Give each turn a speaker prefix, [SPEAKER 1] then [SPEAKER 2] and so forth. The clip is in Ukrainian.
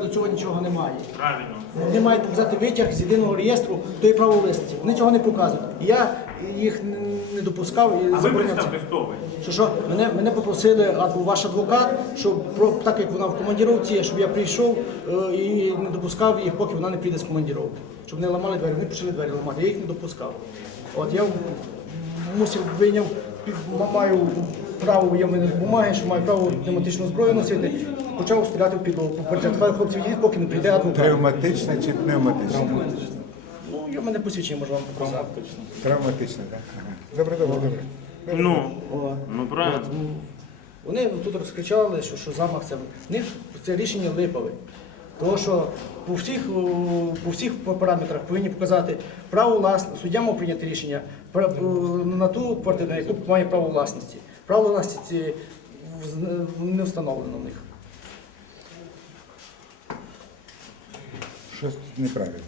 [SPEAKER 1] до цього нічого немає.
[SPEAKER 2] Правильно.
[SPEAKER 1] Вони мають показати витяг з єдиного реєстру тої правовласності. Вони цього не показують. І я їх не допускав і
[SPEAKER 2] А ви
[SPEAKER 1] забороняв це.
[SPEAKER 2] представте, хто ви?
[SPEAKER 1] Що мене попросили ваш адвокат, щоб так як вона в командировці, щоб я прийшов і не допускав їх, поки вона не прийде з командировки. Щоб не ламали двері. Вони почали двері ламати, я їх не допускав. От я мусив вийняв, маю право, я виник бумаги, що маю право пневматичну зброю носити. Почав стріляти в підлогу. Попереджав хлопців, їдіть, поки не прийде адвокат.
[SPEAKER 3] Травматична чи пневматична?
[SPEAKER 1] Ну, я мене посвідчення можу вам показати.
[SPEAKER 3] Травматична, так? Ага. Добре.
[SPEAKER 2] Ну правильно.
[SPEAKER 1] Вони тут розкричали, що замах це. В них це рішення липове. Тому що по всіх параметрах повинні показати право власності. Суддя мав прийняти рішення на ту квартиру, на яку має право власності. Право власності не встановлено в них.
[SPEAKER 3] Щось неправильно.